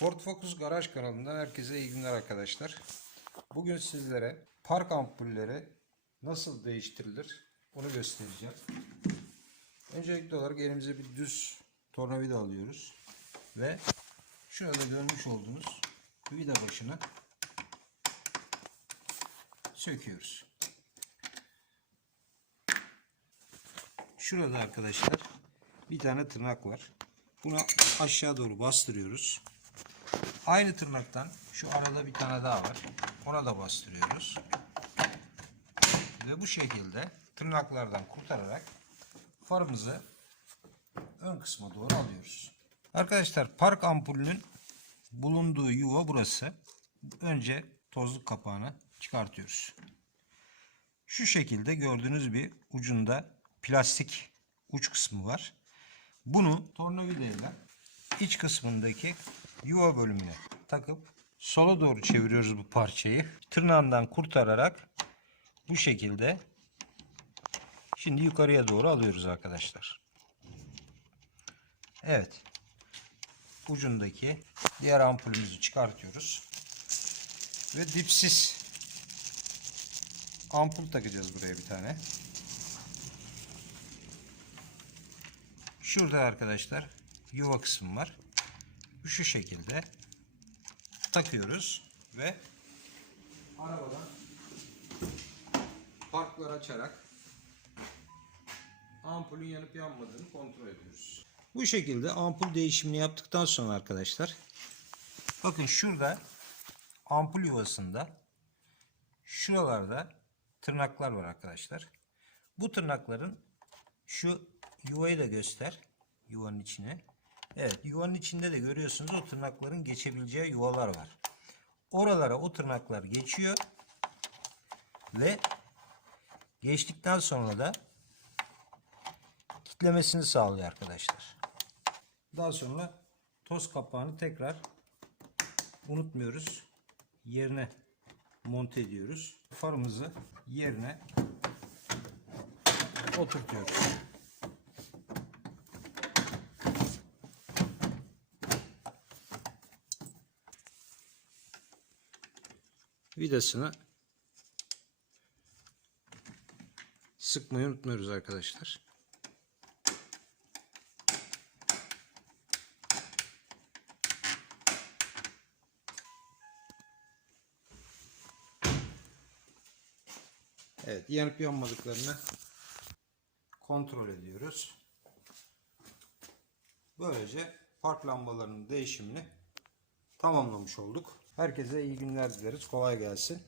Ford Focus Garaj kanalından herkese iyi günler arkadaşlar. Bugün sizlere park ampulleri nasıl değiştirilir onu göstereceğim. Öncelikli olarak elimize bir düz tornavida alıyoruz. Ve şurada görmüş olduğunuz vida başını söküyoruz. Şurada arkadaşlar bir tane tırnak var. Bunu aşağı doğru bastırıyoruz. Aynı tırnaktan şu arada bir tane daha var. Ona da bastırıyoruz. Ve bu şekilde tırnaklardan kurtararak farımızı ön kısma doğru alıyoruz. Arkadaşlar park ampulünün bulunduğu yuva burası. Önce tozluk kapağını çıkartıyoruz. Şu şekilde gördüğünüz bir ucunda plastik uç kısmı var. Bunu tornavidayla iç kısmındaki yuva bölümüne takıp sola doğru çeviriyoruz bu parçayı. Tırnağından kurtararak bu şekilde şimdi yukarıya doğru alıyoruz arkadaşlar. Evet. Ucundaki diğer ampulümüzü çıkartıyoruz. Ve dipsiz ampul takacağız buraya bir tane. Şurada arkadaşlar yuva kısmı var. Şu şekilde takıyoruz ve arabadan parklar açarak ampulün yanıp yanmadığını kontrol ediyoruz. Bu şekilde ampul değişimini yaptıktan sonra arkadaşlar bakın şurada ampul yuvasında şuralarda tırnaklar var arkadaşlar. Bu tırnakların şu yuvayı da göster. Yuvanın içine. Evet yuvanın içinde de görüyorsunuz o tırnakların geçebileceği yuvalar var. Oralara o tırnaklar geçiyor. Ve geçtikten sonra da kitlemesini sağlıyor arkadaşlar. Daha sonra toz kapağını tekrar unutmuyoruz. Yerine monte ediyoruz. Farımızı yerine oturtuyoruz. Vidasını sıkmayı unutmuyoruz arkadaşlar. Evet yanıp yanmadıklarını kontrol ediyoruz. Böylece park lambalarının değişimini tamamlamış olduk. Herkese iyi günler dileriz. Kolay gelsin.